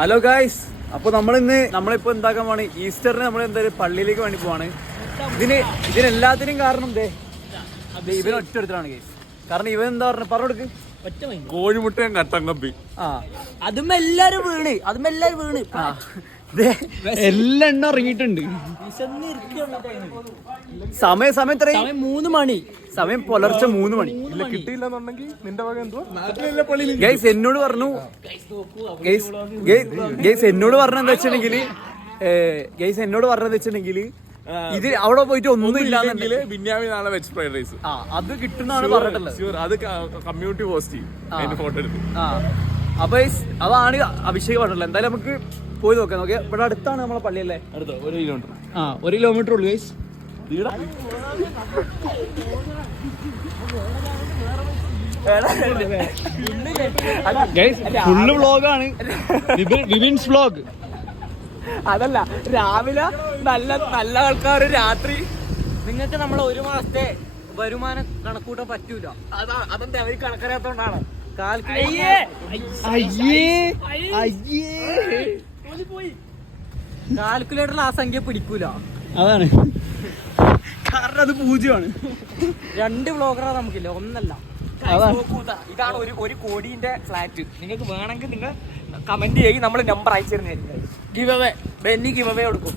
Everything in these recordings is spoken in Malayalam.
ഹലോ ഗായ്സ്, അപ്പൊ നമ്മളിപ്പോ എന്താക്കാൻ പോവാണ്, ഈസ്റ്ററിന് നമ്മൾ എന്തായാലും പള്ളിയിലേക്ക് വേണ്ടി പോവാണ്. ഇതിനെല്ലാത്തിനും കാരണം ഇവൻ ഒറ്റ ഗൈസ്. കാരണം ഇവൻ എന്താ പറഞ്ഞെടുക്ക് കോഴിമുട്ടയും കട്ടൻ കമ്പി. അതും എല്ലാരും വീണ് എല്ലാം ഇറങ്ങിയിട്ടുണ്ട്. സമയം 3 മണി, സമയം പുലർച്ചെ 3 മണി. ഇല്ല, കിട്ടിയില്ലെന്നുണ്ടെങ്കിൽ നിന്റെ വക എന്തോ ഗൈസ് എന്നോട് പറഞ്ഞു എന്നോട് പറഞ്ഞെന്ന് വെച്ചിട്ടുണ്ടെങ്കിൽ ഇത് അവിടെ പോയിട്ട് ഒന്നും ഇല്ലാന്നുണ്ടെങ്കിൽ ബിന്യാമി നാളെ വെച്ച് ഫ്രൈഡ് റൈസ് അത് കിട്ടുന്നാണ് പറഞ്ഞിട്ടുള്ളത്. അത് കമ്മ്യൂണിറ്റി പോസ്റ്റ് ചെയ്യും ഫോട്ടോ എടുത്ത്. അപ്പൊ അതാണ് അഭിഷേക് പറഞ്ഞിട്ടുള്ളത്. എന്തായാലും നമുക്ക് പോയി നോക്കാം. ഇവിടെ അടുത്താണ് നമ്മളെ പള്ളിയല്ലേ, അടുത്ത 1 കിലോമീറ്റർ. 1 കിലോമീറ്റർ ഉള്ളു ഗൈസ്. ഫുള്ള് വ്ളോഗാണ്, വിപിൻസ് വ്ളോഗ്. അതല്ല, രാവിലെ നല്ല ആൾക്കാർ, രാത്രി നിങ്ങൾക്ക് നമ്മളെ 1 മാസത്തെ വരുമാനം കണക്കൂട്ടാൻ പറ്റൂല. അതെന്താ അവർ കണക്കറിയാത്തോണ്ടാണ്. കാൽക്കുലേറ്ററിൽ ആ സംഖ്യ പിടിക്കൂല, അതാണ് കാരണം അത് 0 2 വ്ളോഗറാ നമുക്കില്ല, ഒന്നല്ല. ഇതാണ് 1 കോടിന്റെ ഫ്ലാറ്റ്. നിങ്ങൾക്ക് വേണമെങ്കിൽ നിങ്ങൾ കമന്റ് ചെയ്യും, നമ്മൾ നമ്പർ അയച്ചു തരുന്നതായിരിക്കും. Give away, Benny give away കൊടുക്കും.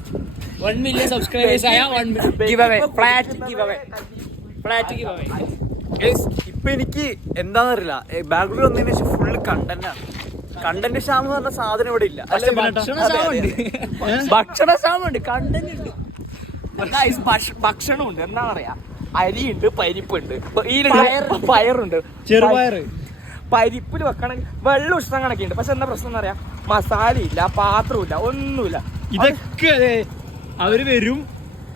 1 മില്യൺ സബ്സ്ക്രൈബേഴ്സ് ആയ give away, flat give away. ഇപ്പൊ എനിക്ക് എന്താന്നറിയില്ല, ബാംഗ്ലൂർ വന്നതിന് ശേഷം ഫുള്ള് കണ്ടന്റ് ക്ഷാമം എന്ന് പറഞ്ഞ സാധനം ഇവിടെ ഇല്ല. ഭക്ഷണക്ഷാമുണ്ട്, കണ്ടന്റ് ഉണ്ട്, ഭക്ഷണമുണ്ട്. എന്താ പറയാ, അരിയുണ്ട്, പരിപ്പുണ്ട്, പയറുണ്ട്, ചെറുപയർ. പരിപ്പിൽ വെക്കണമെങ്കിൽ വെള്ളം ഇഷ്ടം കണക്കുണ്ട്. പക്ഷെ എന്താ പ്രശ്നം എന്ന് പറയാ, മസാല ഇല്ല, പാത്രമില്ല, ഒന്നുമില്ല. ഇതൊക്കെ അവര് വരും,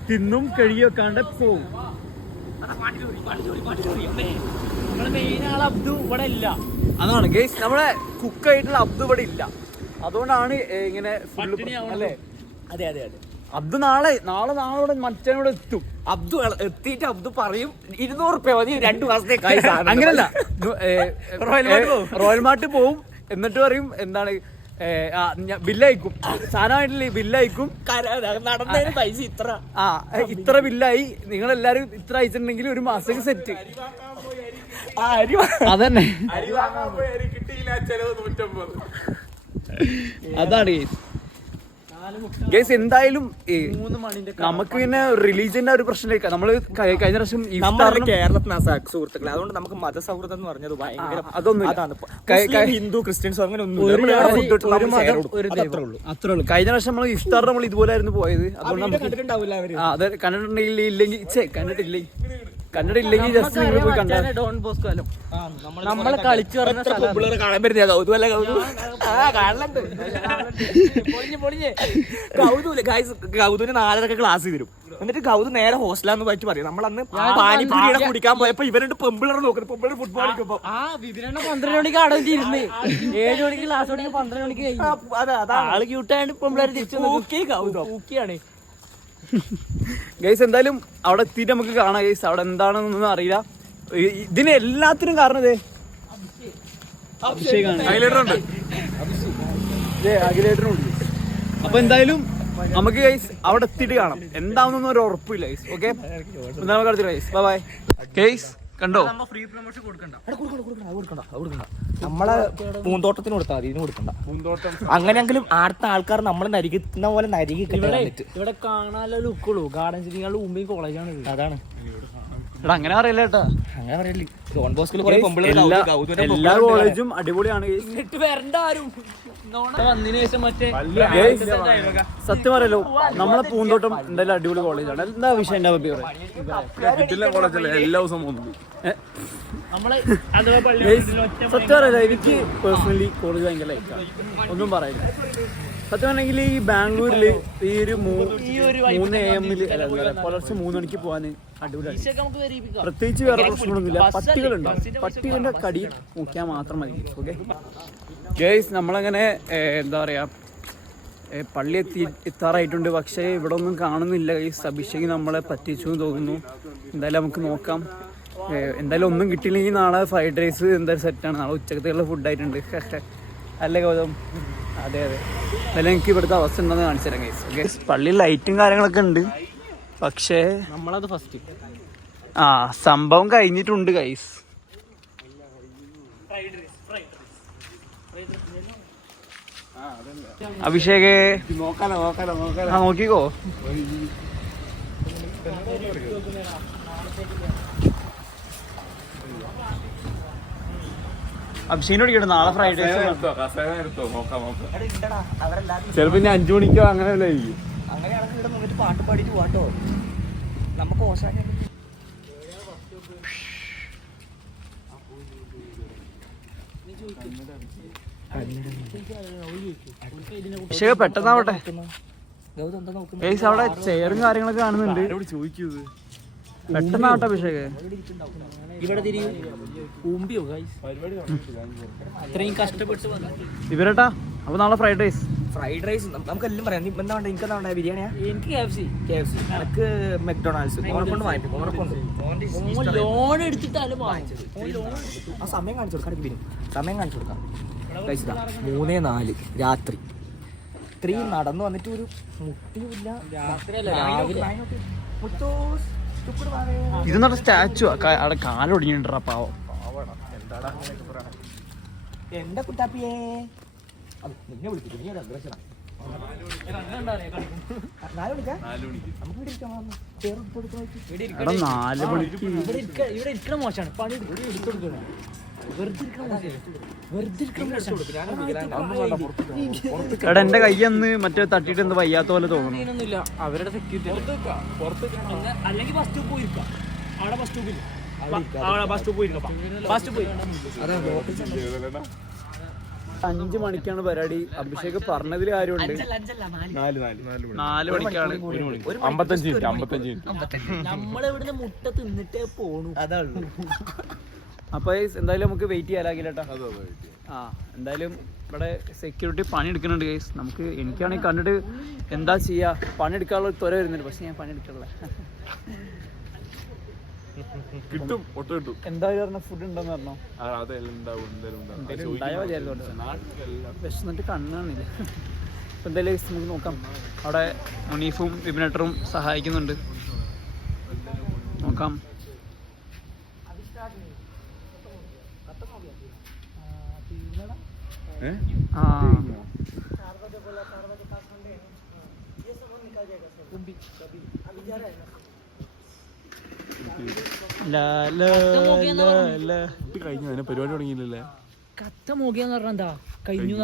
തിന്നും, കഴുകി വെക്കാണ്ട് പോവും. അബ്ദു ഇവിടെ ഇല്ല. അതാണ് ഗൈസ്, നമ്മളെ കുക്കായിട്ടുള്ള അബ്ദു ഇവിടെ ഇല്ല. അതുകൊണ്ടാണ് ഇങ്ങനെ അല്ലേ. അതെ. അബ്ദു നാളെ മറ്റോടെ എത്തും. അബ്ദു എത്തിയിട്ട് അബ്ദു പറയും 200 റുപ്യ മതി 2 മാസത്തേക്കായി. അങ്ങനല്ല, റോയൽ മാർട്ട് പോവും, എന്നിട്ട് പറയും എന്താണ് ബില്ലയക്കും, സാധനമായിട്ടില്ലേ ബില്ലയക്കും, നടന്നതിന് പൈസ ഇത്ര ബില്ലായി, നിങ്ങളെല്ലാരും ഇത്ര അയച്ചിട്ടുണ്ടെങ്കിൽ 1 മാസത്തേക്ക് സെറ്റ്. അതന്നെ, അതാണ് ഗൈസ്. എന്തായാലും നമുക്ക് പിന്നെ റിലീജിയന്റെ ഒരു പ്രശ്നമില്ല. നമ്മള് കഴിഞ്ഞ പ്രാവശ്യം കേരളത്തിന് സുഹൃത്തുക്കളെ, അതുകൊണ്ട് നമുക്ക് മതസൗഹൃദം എന്ന് പറഞ്ഞത് ഭയങ്കര അതൊന്നും ഹിന്ദു ക്രിസ്ത്യൻസ് അങ്ങനെ ഒന്നും. അത്രേ ഉള്ളൂ. കഴിഞ്ഞ പ്രാവശ്യം നമ്മൾ ഇഫ്താർ നമ്മൾ ഇതുപോലെ ആയിരുന്നു പോയത്. അതുകൊണ്ട് നമുക്ക് അതെ കണ്ടിട്ടുണ്ടെങ്കിൽ കണ്ടിട്ടില്ലെങ്കിൽ ജസ്റ്റ് നിങ്ങൾ പോയി കണ്ടാൽ ഡോൺ ബോസ്കോ നമ്മളെ കളിച്ചു പറഞ്ഞ കാണാൻ പറ്റുന്ന കൗതുവല്ല കൗതുവിന് 4:30 ക്ലാസ് തരും. എന്നിട്ട് കൗതു നേരെ ഹോസ്റ്റലാന്ന് പറ്റി പറയും. നമ്മളന്ന് പാനിപൂരിയുടെ കുടിക്കാൻ പോയപ്പോ ഇവരുടെ പെമ്പിളർ നോക്കുന്നത്, പെമ്പിളർ ഫുട്ബോൾ കളിക്കുമ്പോ 12 മണിക്ക് അടവിട്ട് 7 മണിക്ക് ക്ലാസ് തുടങ്ങി 12 മണിക്ക് കഴിഞ്ഞു. ആള് ക്യൂട്ടാണ്, പെമ്പിളർ തിരിച്ചു ഗൈസ്. എന്തായാലും അവിടെ എത്തിയിട്ട് നമുക്ക് കാണാം ഗൈസ്, അവിടെ എന്താണെന്നൊന്നും അറിയില്ല. ഇതിന് എല്ലാത്തിനും കാരണം അഖിലേട്ടനുണ്ട്. അപ്പൊ എന്തായാലും നമുക്ക് ഗൈസ് അവിടെ എത്തിയിട്ട് കാണാം, എന്താണെന്നൊന്നും ഒരു ഉറപ്പില്ല ഗൈസ്. ഓക്കെ, നമുക്ക് അടുത്തില്ല ഗൈസ്. Bye guys. കണ്ടോ, ഫ്രീ പ്രൊമോഷൻ കൊടുക്കണ്ട. നമ്മളെ പൂന്തോട്ടത്തിന് കൊടുത്താൽ മതി, ഇതിന് കൊടുക്കണ്ട. അങ്ങനെയെങ്കിലും അടുത്ത ആൾക്കാർ നമ്മൾ നരിക്കുന്ന പോലെ ഇവിടെ കാണാനുള്ള ലുക്കുള്ളൂ. ഗാർഡൻ സിറ്റികളുടെ മുമ്പേ കോളേജാണ്. അതാണ് അങ്ങനെ അറിയില്ല കേട്ടാ, അങ്ങനെ പറയല്ലേ. ഡോൺ ബോസ്കിൽ എല്ലാ കോളേജും അടിപൊളിയാണ്. വരണ്ട ആരും വന്നതിന് ശേഷം മറ്റേ സത്യം പറയല്ലോ, നമ്മളെ പൂന്തോട്ടം എന്തായാലും അടിപൊളി കോളേജാണ്. എന്താ വിഷയം എന്റെ അഭിപ്രായം? എല്ലാ ദിവസവും സത്യം പറയല്ലോ, എനിക്ക് പേഴ്സണലി കോളേജ് ഭയങ്കര ലൈക്കാണ്, ഒന്നും പറയില്ല. സത്യം പറഞ്ഞെങ്കിൽ ഈ ബാംഗ്ലൂരില് ഈ ഒരു 3 AM പുലർച്ചെ 3 മണിക്ക് പോകാൻ അടിപൊളിയാണ്. പ്രത്യേകിച്ച് വേറെ പ്രശ്നങ്ങളൊന്നുമില്ല. പട്ടികളുണ്ടാവും, പട്ടികളുടെ കടി നോക്കിയാൽ മാത്രം മതി. ഓക്കെ ഗൈസ്, നമ്മളങ്ങനെ എന്താ പറയാ, പള്ളി എത്താറായിട്ടുണ്ട്. പക്ഷേ ഇവിടെ ഒന്നും കാണുന്നില്ല ഗൈസ്. അഭിഷേക് നമ്മളെ പറ്റിച്ചു എന്ന് തോന്നുന്നു. എന്തായാലും നമുക്ക് നോക്കാം. എന്തായാലും ഒന്നും കിട്ടിയില്ലെങ്കിൽ നാളെ ഫ്രൈഡ് റൈസ് എന്തായാലും സെറ്റാണ്. നാളെ ഉച്ചക്കത്തേക്കുള്ള ഫുഡായിട്ടുണ്ട്. അല്ലേ ഗൗതം? അതെ അതെ. എന്തായാലും എനിക്ക് ഇവിടുത്തെ അവസ്ഥ ഉണ്ടെന്ന് കാണിച്ചു തരാം ഗൈസ്. ഓക്കെ, പള്ളിയിൽ ലൈറ്റും കാര്യങ്ങളൊക്കെ ഉണ്ട്, പക്ഷേ നമ്മളത് ഫസ്റ്റ് സംഭവം കഴിഞ്ഞിട്ടുണ്ട് ഗൈസ്. അഭിഷേകേ നോക്കിക്കോ. അഭിഷേകിനോട് കേട്ടോ നാളെ ഫ്രൈഡ് റൈസ് ചിലപ്പോ ഇനി 5 മണിക്കോ അങ്ങനെ വല്ല ആയിരിക്കും. അങ്ങനെയാണെങ്കിൽ ഇവിടെ നിന്നിട്ട് പാട്ട് പാടിയിട്ട് പോട്ടോ, നമുക്ക് ഓശാക്കാൻ. അഭിഷേക് പെട്ടെന്നാവട്ടെ ഗൗതം എന്താ നോക്കുന്നത്? ഗൈസ് അവിടെ ചെയറും കാര്യങ്ങളൊക്കെ കാണുന്നുണ്ട്, ചോദിക്കൂ പെട്ടെന്നാവട്ടെ അഭിഷേക്. ഇവിടെ തിരിയും ഊമ്പിയോ ഗൈസ്, ഇത്രയും കഷ്ടപ്പെട്ട് ഇവരട്ടാ. അപ്പൊ നാളെ ഫ്രൈഡ് റൈസ്. ഫ്രൈഡ് റൈസ് നമുക്കെല്ലാം പറയാം. നീ എന്താ വേണ്ട? എനിക്ക് എന്താ വേണ്ട? ബിരിയാണിയാ? എനിക്ക് KFC. എനിക്ക് മെക്ഡൊണാൾഡ്സ്. ഓണക്കൊണ്ട് വാങ്ങിക്കും. ഓണക്കൊണ്ട് ലോൺ എടുത്തിട്ടാലും വാങ്ങിച്ചത്. ആ സമയം കാണിച്ചു കൊടുക്കാം. സമയം കാണിച്ചു കൊടുക്കാം. 3:04 രാത്രി. ഇത്രയും നടന്നു വന്നിട്ട് ഒരു മുട്ടിയുമില്ല. ഇത് നല്ല സ്റ്റാച്ചു അവിടെ കാലൊടിഞ്ഞിട്ടാ പാവം. എന്താ കുട്ടാപ്പിയേ? നിന്നെ വിളിച്ചു. നീ ഒരു അഗ്രഷനാ. എടാ 4 മണിക്ക് ഇവിടെ ഇരിക്കണ മോശമാണ്. പണി എടാ എന്റെ കയ്യൊന്ന് മറ്റേ തട്ടിട്ട് എന്ത് വയ്യാത്ത പോലെ തോന്നുന്നു. അവരുടെ സെക്യൂരിറ്റി അല്ലെങ്കിൽ ബസ് സ്റ്റോപ്പ് പോയിരിക്കാം. അവിടെ ബസ് സ്റ്റോപ്പിൽ ബസ് സ്റ്റോപ്പ് പോയിരിക്കാം. ബസ് സ്റ്റോപ്പ് പോയി 5 മണിക്കാണ് പരിപാടി. അഭിഷേക് പറഞ്ഞതിൽ കാര്യമുണ്ട്. 4 മണിക്കാണ്. 55 മിനിറ്റ്. നമ്മളിവിടുന്ന് മുട്ട തിന്നിട്ടേ പോണു. അതാണ്. അപ്പൊ എന്തായാലും നമുക്ക് വെയിറ്റ് ചെയ്യാലാകില്ലേട്ടാ. എന്തായാലും ഇവിടെ സെക്യൂരിറ്റി പണി എടുക്കുന്നുണ്ട് ഗൈസ്. നമുക്ക് എനിക്കാണെങ്കിൽ കണ്ടിട്ട് എന്താ ചെയ്യാ, പണി എടുക്കാനുള്ള ത്വര വരുന്നുണ്ട്, പക്ഷെ ഞാൻ പണി എടുക്കാനുള്ള കിട്ടും, ഒട്ടും കിട്ടും. എന്തായാലും പറഞ്ഞ ഫുഡ് ഉണ്ടെന്ന് പറഞ്ഞോ. വിശന്നിട്ട് കണ്ണാണില്ല. അപ്പൊ എന്തായാലും നമുക്ക് നോക്കാം. അവിടെ മുനീഫും വിപിനേട്ടറും സഹായിക്കുന്നുണ്ട്. നോക്കാം. കഴിഞ്ഞു പരിപാടി തുടങ്ങിയില്ലല്ലേ? കത്ത മോകിയെന്ന് പറഞ്ഞാ എന്താ കഴിഞ്ഞു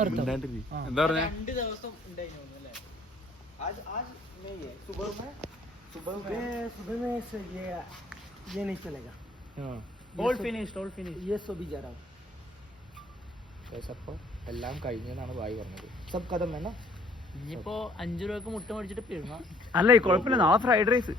എന്താ പറഞ്ഞ? എല്ലാം കഴിഞ്ഞെന്നാണ് ഭായി പറഞ്ഞത്. സബ് കഥം വേണ്ട. ഇനിയിപ്പോ 5 രൂപക്ക് മുട്ട മേടിച്ചിട്ട് പെരുമാ. അല്ല കുഴപ്പമില്ല, നാളെ ഫ്രൈഡ് റൈസ്.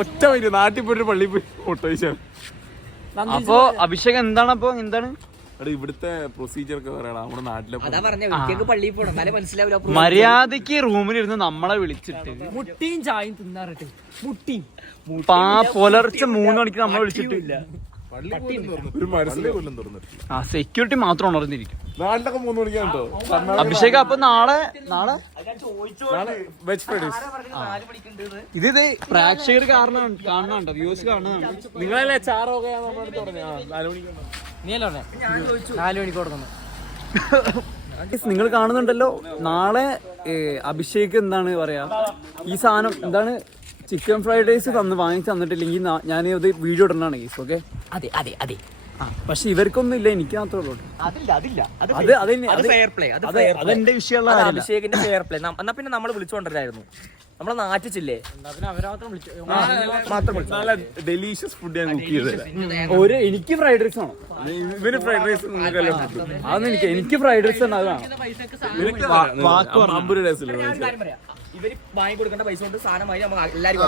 ഒറ്റ വരി നാട്ടിൽ പോയിട്ട് പള്ളി പോയി ഫോട്ടോ വെച്ചാൽ. അപ്പൊ അഭിഷേക് എന്താണ് ഇവിടുത്തെ പ്രൊസീജിയർ ഒക്കെ പറയണം. നമ്മുടെ നാട്ടിലെ പള്ളിയിൽ പോകണം, എന്നാലേ മനസ്സിലാവില്ല. മര്യാദക്ക് റൂമിലിരുന്ന് നമ്മളെ വിളിച്ചിട്ട് മുട്ടിയും ചായയും തിന്നാറട്ടെ. മുട്ടിയും പുലർച്ചെ 3 മണിക്ക് നമ്മളെ വിളിച്ചിട്ടില്ല. ഒരു മനസ്സിലെ കൊല്ലം തുറന്നിട്ടില്ല. സെക്യൂരിറ്റി മാത്രം ഉണർന്നിരിക്കും. നാട്ടിലൊക്കെ 3 മണിക്കാണ് കേട്ടോ അഭിഷേക്. അപ്പൊ നാളെ വെജ് ഫ്രൈഡ് റൈസ്. ഇത് പ്രേക്ഷകർ കാണാനുണ്ടോ, വ്യൂസ് കാണാനുണ്ടോ? നിങ്ങളല്ലേ 4 പറഞ്ഞു 4 മണിക്ക്. നീ അല്ലേ 4 മണിക്ക് കൊടുക്കുന്നു. നിങ്ങൾ കാണുന്നുണ്ടല്ലോ. നാളെ അഭിഷേക് എന്താണ് പറയാ, ഈ സാധനം എന്താണ് ചിക്കൻ ഫ്രൈഡ് റൈസ് വാങ്ങിച്ച് തന്നിട്ടില്ലെങ്കിൽ ഞാൻ ഇത് വീഡിയോ ഇടണാണ് കേസ്. ഓക്കെ, അതെ അതെ അതെ. പക്ഷെ ഇവർക്കൊന്നും ഇല്ല, എനിക്ക് മാത്രമേ ഉള്ളൂ. അതെന്റെ വിഷയമുള്ള കാര്യമില്ല. അഭിഷേകിന്റെ ഫെയർ പ്ലേ. എന്നാ പിന്നെ നമ്മൾ വിളിച്ചോണ്ടിരായിരുന്നു, നമ്മളെ നാട്ടിച്ചില്ലേ മാത്രം വിളിച്ചു. നല്ല ഡെലീഷ്യസ് ഫുഡ് ഞാൻ കുക്ക് ചെയ്തത്. എനിക്ക് ഫ്രൈഡ് റൈസ് ആണോ? ഇവന് ഫ്രൈഡ് റൈസ് അതൊന്നും എനിക്ക് ഫ്രൈഡ് റൈസ് തന്നെ അതാണ്. ഇവര് വാങ്ങി കൊടുക്കേണ്ട പൈസ കൊണ്ട് സാധനമായി നമുക്ക് എല്ലാവരും.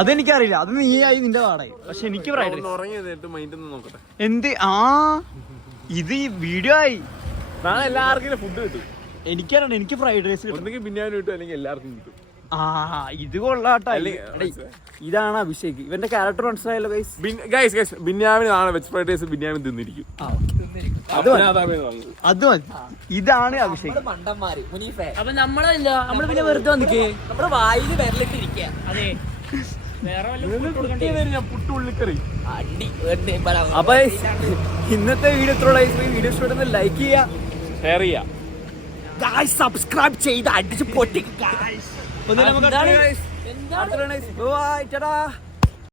അതെനിക്കറിയില്ല, അത് നീയായി നിന്റെ പാടായി. പക്ഷെ എനിക്ക് ഫ്രൈഡ് റൈസ് ഉറങ്ങിയത് മൈൻഡ് ഒന്ന് നോക്കട്ടെ. എന്ത് ഇത് ഈ വീഡിയോ ആയി. നാളെ എല്ലാവർക്കും ഫുഡ് കിട്ടും. എനിക്കറിയണം, എനിക്ക് ഫ്രൈഡ് റൈസ് ഒന്നെങ്കിൽ ബിരിയാണി കിട്ടും, അല്ലെങ്കിൽ എല്ലാവർക്കും കിട്ടും. ഇത് കൊള്ളാട്ടോ. ഇതാണ് അഭിഷേക്, ഇവന്റെ ക്യാരക്ടർ മനസ്സിലായല്ലോ ഗൈസ്. ബിന്യാമിന് നാളെ വെജ് ഫ്രൈഡ് റൈസ് ബിന്യാമിൻ തിന്നിരിക്കും. അത് ഇതാണ് അഭിഷേക്. മണ്ടന്മാര് മുനീഫേ. അപ്പൊ നമ്മളല്ല, നമ്മള് പിന്നെ വെറുതെ വന്നിക്കേ, നമ്മുടെ വായിൽ വിരലിട്ടിരിക്കുക. അതെ, പുട്ടുള്ളിക്കറി. അപ്പൊ ഇന്നത്തെ വീഡിയോ എത്ര വീഡിയോ ഇഷ്ടപ്പെടുന്ന ലൈക്ക് ചെയ്യാ, ഷെയർ ചെയ്യാ, സബ്സ്ക്രൈബ് ചെയ്ത് അടിച്ച് പൊട്ടിക്കുക. എന്താണ്